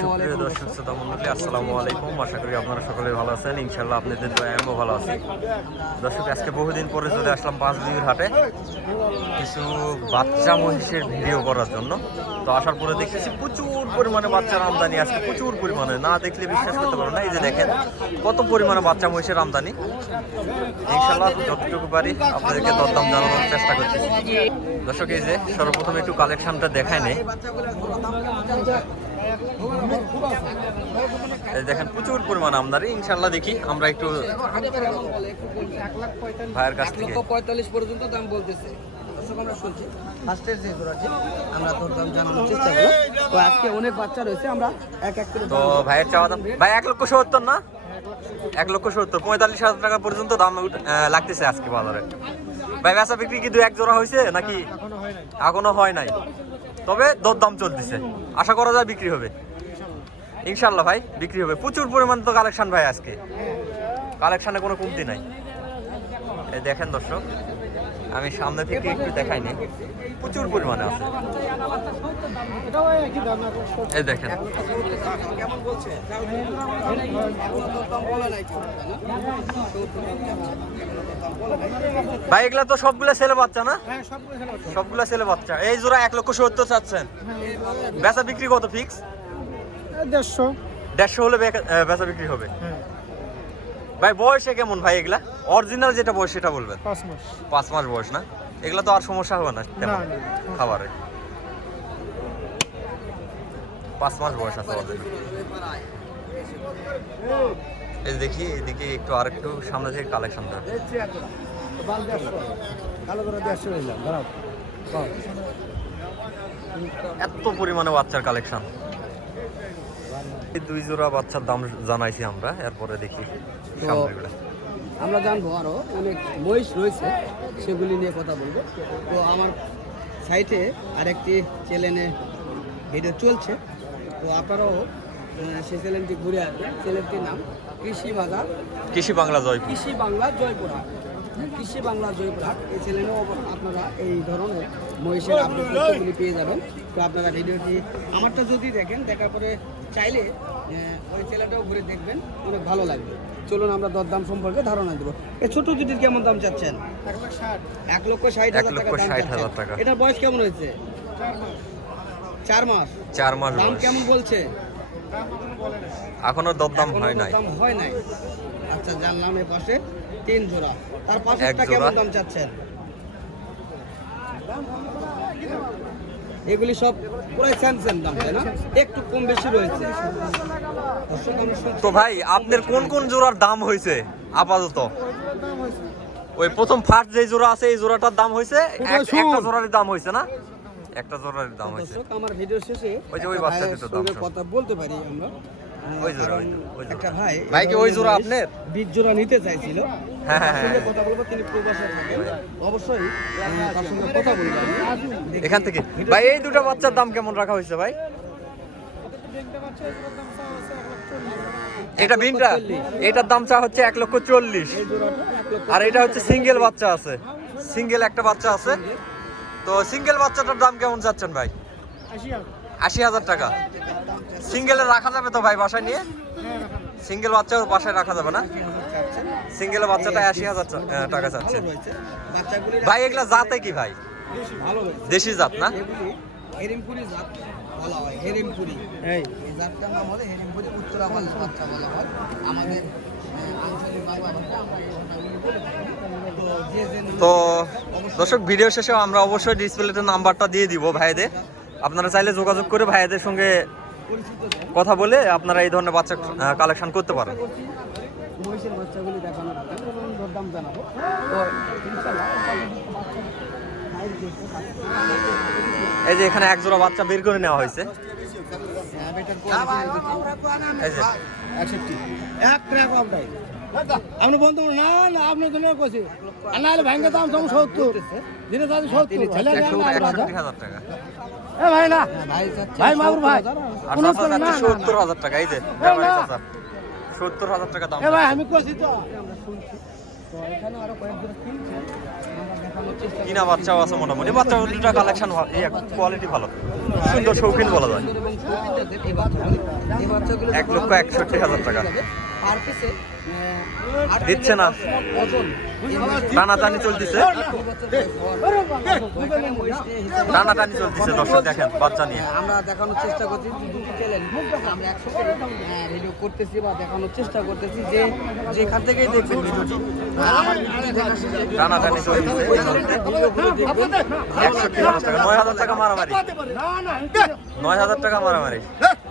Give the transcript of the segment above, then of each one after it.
সুপ্রিয় দর্শক শ্রোতা মন্ডলী আসসালামু আলাইকুম। আশা করি আপনারা সকলে ভালো আছেন। ইনশাল্লাহ আপনাদের আমিও ভালো আছি। দর্শক আজকে বহুদিন পরে চলে আসলাম পাঁচ বিঘির হাটে। কিছু বাচ্চা মহিষের ভিডিও করার জন্য। তো আসার পরে দেখতেছি প্রচুর পরিমাণে বাচ্চার আমদানি আজকে প্রচুর পরিমাণে। না দেখলে বিশ্বাস করতে পারব না। এই যে দেখেন কত পরিমাণে বাচ্চা মহিষের আমদানি। ইনশাল্লাহ যতটুকু পারি আপনাদেরকে দরদাম জানানোর চেষ্টা করতেছি। দর্শক এই যে সর্বপ্রথম একটু কালেকশনটা দেখায় নেই। দেখেন প্রচুর পরিমাণ আমদানি। ইনশাল্লাহ দেখি আমরা একটু ভাইয়ের কাছ থেকে। পঁয়তাল্লিশ পর্যন্ত দাম বলতেছে। দর্শক আমরা শুনছি। ফার্স্টের যে জোড়াটি আমরা তোর দাম জানানোর চেষ্টা করব। তো আজকে অনেক বাচ্চা রয়েছে আমরা এক এক করে তো দাম বলব। ভাইয়ের চাওয়া দাম ভাই এক লক্ষ সত্তর না? এক লক্ষ সত্তর পঁয়তাল্লিশ হাজার টাকা পর্যন্ত দাম লাগতেছে আজকে বাজারে। ভাই বেচা বিক্রি কি দু এক জোড়া হয়েছে নাকি? এখনও হয় নাই। তবে দরদাম চলতেছে। আশা করা যায় বিক্রি হবে। ইনশাল্লাহ ভাই, বিক্রি হবে। প্রচুর পরিমাণ তো কালেকশন ভাই আজকে। কালেকশানে কোনো কমতি নাই। দেখেন দর্শক আমি সামনে থেকে একটু দেখাইনি প্রচুর পরিমাণে আছে। এই দেখেন। না? ভাই এগুলা তো সবগুলা ছেলে বাচ্চা না? সবগুলা ছেলে বাচ্চা। এই জোড়া এক লক্ষ সত্তর চাচ্ছেন। বেচা বিক্রি কত ফিক্স দেড়শো। দেড়শো হলে বেচা বিক্রি হবে। ভাই বয়সে কেমন ভাই এগুলা? অরিজিনাল যেটা বয়স সেটা বলবেন? পাঁচ মাস। পাঁচ মাস বয়স না? এগুলা তো আর সমস্যা হবে না তেমন। খাবারে। পাঁচ মাস বয়স আছে ওদের এই দেখি এদিকে একটু আর একটু সামনে থেকে কালেকশন দাঁড়াও। এত পরিমাণে বাচ্চার কালেকশন এই দুই জোড়া বাচ্চার দাম জানাইছি আমরা এরপরে দেখি। সামনেগুলো আমরা জানব আরও অনেক মহিষ রয়েছে সেগুলি নিয়ে কথা বলব। তো আমার সাইটে আরেকটি চ্যানেলে ভিডিও চলছে। তো আপনারাও সেই চ্যানেলটি ঘুরে আসবেন। চ্যানেলটির নাম কৃষি বাজার। কৃষি বাংলা জয়পুর। কৃষি বাংলা জয়পুরহাট। কৃষি বাংলা জয়পুরহাট। এই চ্যানেলেও আপনারা এই ধরনের মহিষের তথ্যগুলি পেয়ে যাবেন। তো আপনারা ভিডিওটি আমারটা যদি দেখেন দেখার পরে চাইলে ওই চ্যানেলটাও ঘুরে দেখবেন অনেক ভালো লাগবে। চলুন আমরা দরদাম সম্পর্কে ধারণা দেবো। এই ছোট দুটির কেমন দাম চাচ্ছেন? এক লক্ষ ষাট। এক হাজার লক্ষ টাকা ষাট হাজার টাকা। এটার বয়স কেমন হয়েছে? চার মাস। চার মাস? দাম কেমন বলছে? এখনও দরদাম হয় নাই। দাম হয় নাই। আচ্ছা জানলাম এ পাশে তিন জোড়া। তার পাশেরটা এক জোড়া। কেমন দাম চাচ্ছেন? এগুলি সব পুরাই সেম সেম দাম তাই না? একটু কম বেশি রয়েছে। তো ভাই আপনার কোন কোন জোড়ার দাম হয়েছে? আপাতত। ওই প্রথম ফার্স্ট যে জোড়া আছে এই জোড়াটার দাম হয়েছে একটা জোড়ার দাম হয়েছে না? একটা জোড়ার দাম হয়েছে। আমার ভিডিও শেষে ওই যে ওই একটা বাচ্চা ভাইয়ের দুটোর সঙ্গে দাম কথা বলতে পারি আমরা। ওই জোড়া, ওই জোড়া, একটা ভাই ভাই কি ওই জোড়া আপনার? বীজ জোড়া নিতে চাইছিল। হ্যাঁ, হ্যাঁ, হ্যাঁ। কথা বলব তিনি প্রবাসে থাকেন। অবশ্যই তার সঙ্গে কথা বলব। এখান থেকে। ভাই এই দুটো বাচ্চার দাম কেমন রাখা হয়েছে ভাই? এটা বিনটা এটার দাম চা হচ্ছে এক লক্ষ চল্লিশ। আর এটা হচ্ছে সিঙ্গেল বাচ্চা আছে। সিঙ্গেল একটা বাচ্চা আছে। তো সিঙ্গেল বাচ্চাটার দাম কেমন চাচ্ছেন ভাই? আশি হাজার টাকা। সিঙ্গেলে রাখা যাবে তো ভাই বাসায় নিয়ে? সিঙ্গেল বাচ্চা ওর বাসায় রাখা যাবে না। সিঙ্গেল বাচ্চাটা আশি হাজার টাকা চাচ্ছে। ভাই এগুলা জাতে কি ভাই? দেশি জাত না? বলা হয়। হেরিমপুরি। এই। জাতটার নাম হলো হেরিমপুরি উত্তরা বাচ্চা বলা হয়। আমাদের। তো দর্শক ভিডিও শেষে আমরা অবশ্যই ডিসপ্লেতে নাম্বারটা দিয়ে দিব ভাইদের। আপনারা চাইলে যোগাযোগ করে ভাইদের সঙ্গে কথা বলে আপনারা এই ধরনের বাচ্চা কালেকশন করতে পারেন। মহিষের বাচ্চাগুলি দেখানোর দরদাম জানাব। তো ইনশাল্লাহ বাচ্চা সাইজ দেখতে পাচ্ছি। এই যে এখানে এক জোড়া বাচ্চা বের করে নেওয়া হয়েছে। হ্যাঁ, আপনি বন্ধু না না আপনি তো নাহলে ভাঙ্গে দাম তখন সত্তর। দিনে তাদের সত্তর। হলে একশো না, না, না, একষট্টি হাজার টাকা। এ ভাই না। ভাই ভাই সত্তর হাজার। টাকা এই যে সত্তর হাজার টাকা দাম এ ভাই আমি কছি তো আমরা শুনছি তো এখানে আরও কয়েক জোড়া কিনছে আমরা দেখানোর চেষ্টা কিনা বাচ্চাও আছে মোটামুটি। বাচ্চা দুটা কালেকশন কোয়ালিটি ভালো। সুন্দর শৌখিন বলা যায়। এক লক্ষ একষট্টি হাজার টাকা। পার পিসে দিচ্ছে না। টানাটানি চলতেছে। টানাটানি চলতেছে দর্শক দেখেন বাচ্চা নিয়ে। আমরা দেখানোর চেষ্টা করছি দুটি চ্যানেল আমরা একসাথে ভিডিও করতেছি বা দেখানোর চেষ্টা করতেছি যে যেখান থেকেই দেখবেন ভিডিওটি টানাটানি চলতেছে। টাকা নয় হাজার টাকা মারামারি। নয় হাজার টাকা মারামারি।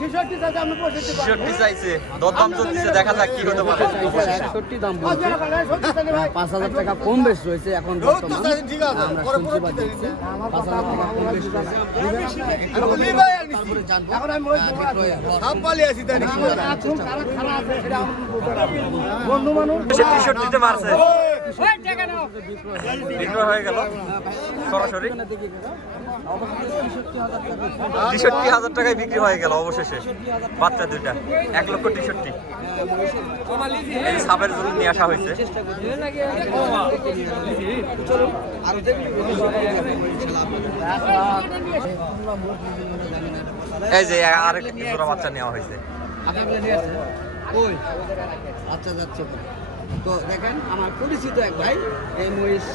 ছেষট্টি টাকা আমি পঁয়ষট্টি ছেষট্টি চাইছে। দরদাম চলতেছে দেখা যাক কি হতে পারে। একষট্টি দাম পাঁচ হাজার টাকা কম বেশ রয়েছে এখন বর্তমান। আমরা শুনছি বা দেখছি। পাঁচ হাজার টাকা কম বেশ রয়েছে। বন্ধু মানুষ? মারছে। বিক্রয় হয়ে গেল, সরাসরি। তেষট্টি হাজার টাকায় বিক্রি হয়ে গেল অবশেষে, বাচ্চা দুইটা, এক লক্ষ তেষট্টি। সাপের জন্য নিয়ে আসা হয়েছে। আরও এই যে আরেক জোড়া বাচ্চা নেওয়া হয়েছে। আচ্ছা যাচ্ছে তো। দেখেন আমার পরিচিত এক ভাই এই মহিষ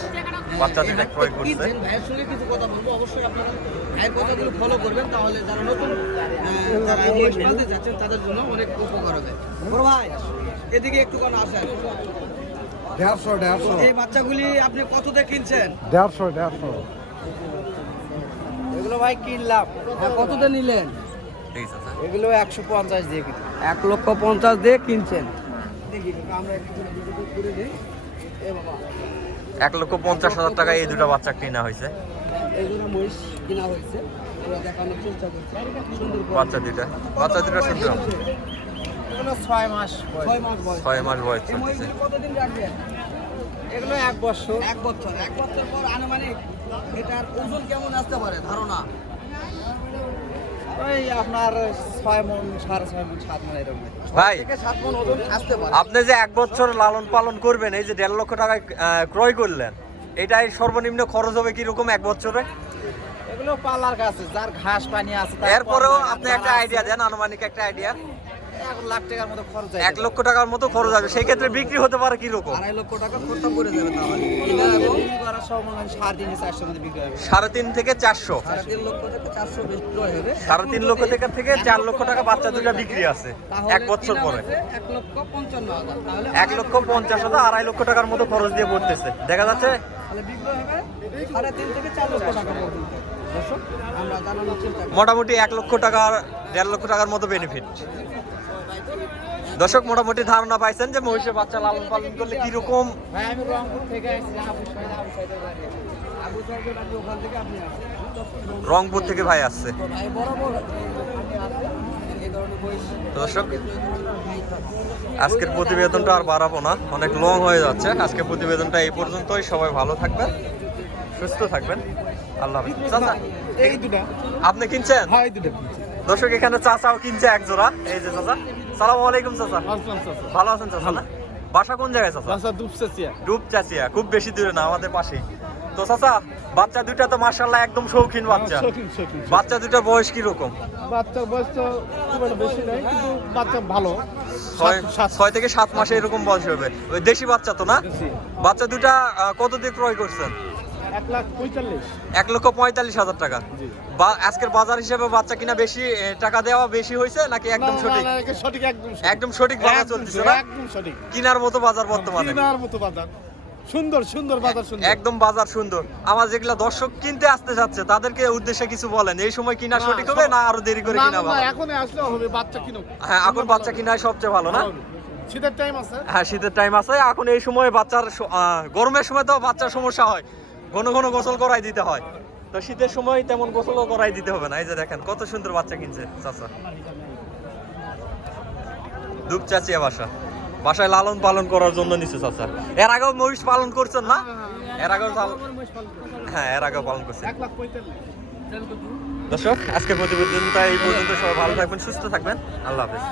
বাচ্চা ক্রয় করছে। কিনছেন, ভাইয়ের সঙ্গে কিছু কথা বলব অবশ্যই আপনারা ভাইয়ের কথাগুলো ফলো করবেন তাহলে যারা নতুন যারা এই মহিষ পালতে যাচ্ছেন তাদের জন্য অনেক উপকার হবে। বড় ভাই এদিকে একটু কোন আসেন। দেড়শো দেড়শো। এই বাচ্চাগুলি আপনি কততে কিনছেন? দেড়শো দেড়শো। এগুলো ভাই কিনলাম। কততে নিলেন? ঠিক আছে স্যার। এগুলো একশো পঞ্চাশ দিয়ে এক লক্ষ পঞ্চাশ দিয়ে কিনছেন। এক লক্ষ পঞ্চাশ হাজার টাকায় এই দুটো বাচ্চা কিনা হয়েছে। বাচ্চা দুইটা। বাচ্চা দুটো সুন্দর। ছয় মাস ছয় মাস বয়স। চলতেছে। এগুলো এক বছর। এক বছর। এক বছর পর আনুমানিক এটার ওজন কেমন আসতে পারে? ধারণা ওই আপনার ছয় মন সাড়ে ছয় মন সাত মন এরকম ভাই আপনি যে এক বছর লালন পালন করবেন এই যে দেড় লক্ষ টাকায় ক্রয় করলেন এটাই সর্বনিম্ন খরচ হবে কীরকম এক বছরে? এগুলো পালার কাছে যার ঘাস পানি আছে এরপরেও আপনি একটা আইডিয়া দেন আনুমানিক একটা আইডিয়া এক লক্ষ টাকার মতো খরচ হবে। সেই ক্ষেত্রে বিক্রি হতে পারে আড়াই লক্ষ টাকা খরচা যাবে মনে হয় সাড়ে তিন থেকে চারশো? সাড়ে তিন লক্ষ থেকে থেকে চার লক্ষ টাকা বাচ্চা দুটা বিক্রি আছে এক বছর পরে। এক লক্ষ পঞ্চাশ হাজার আড়াই লক্ষ টাকার মতো খরচ দিয়ে পড়তেছে। দেখা যাচ্ছে? মোটামুটি এক লক্ষ টাকার দেড় লক্ষ টাকার মতো বেনিফিট দর্শক মোটামুটি ধারণা পাইছেন যে মহিষের বাচ্চা লালন পালন করলে কীরকম? রংপুর থেকে ভাই আসছে। দর্শক আজকের প্রতিবেদনটা আর বাড়াবো না অনেক লং হয়ে যাচ্ছে। আজকের প্রতিবেদনটা এই পর্যন্তই সবাই ভালো থাকবেন সুস্থ থাকবেন। আল্লাহ হাফিজ। আপনি কিনছেন? হয় দুটা দর্শক এখানে চাচাও কিনছে এক জোড়া এই যে চাচা। সালাম আলাইকুম চাচা। ভালো আছেন চাচা না? বাসা কোন জায়গায় চাচা? ডুব চাচিয়া খুব বেশি দূরে না আমাদের পাশেই। তো চাচা বাচ্চা দুইটা তো মার্শাল্লাহ একদম শৌখিন বাচ্চা। শৌখিন শৌখিন বাচ্চা দুটার বয়স কি রকম বাচ্চার বয়স তো খুব একটা বেশি নাই কিন্তু বাচ্চা ভালো। ছয় থেকে সাত মাসে এরকম বয়স হবে। ওই দেশি বাচ্চা তো না? বাচ্চা দুটা কত দিয়ে ক্রয় করছেন? এক লক্ষ পঁয়তাল্লিশ হাজার টাকা। বা আজকের বাজার হিসেবে বাচ্চা কিনা বেশি টাকা দেওয়া বেশি হয়েছে নাকি একদম সঠিক? সঠিক একদম সঠিক। বাজার একদম চলতেছে না? একদম সঠিক। কিনার মতো বাজার বর্তমানে। কেনার মতো বাজার। সুন্দর সুন্দর বাজার সুন্দর। একদম বাজার সুন্দর। আমার যেগুলা দর্শক কিনতে আসতে যাচ্ছে তাদেরকে উদ্দেশ্যে কিছু বলেন এই সময় কিনা সঠিক হবে না আরও দেরি করে কিনা ভালো? এখন হবে বাচ্চা কিনো হ্যাঁ এখন বাচ্চা কিনাই সবচেয়ে ভালো না? শীতের টাইম আছে। হ্যাঁ শীতের টাইম আছে এখন এই সময় বাচ্চার গরমের সময় তো বাচ্চার সমস্যা হয়। ঘন ঘন গোসল করাই দিতে হয়। তো শীতের সময় তেমন গোসলও করাই দিতে হবে না। এই যে দেখেন, কত সুন্দর বাচ্চা কিনছে চাচা। দুপ চাচিয়া বাসা। বাসায় লালন পালন করার জন্য নিচ্ছে চাচা। এর আগেও মহিষ পালন করছেন না? এর আগেও হ্যাঁ এর আগেও পালন করছেন। দর্শক আজকে প্রতিবেদনটা এই পর্যন্ত। সবাই ভালো থাকবেন, সুস্থ থাকবেন। আল্লাহ হাফেজ।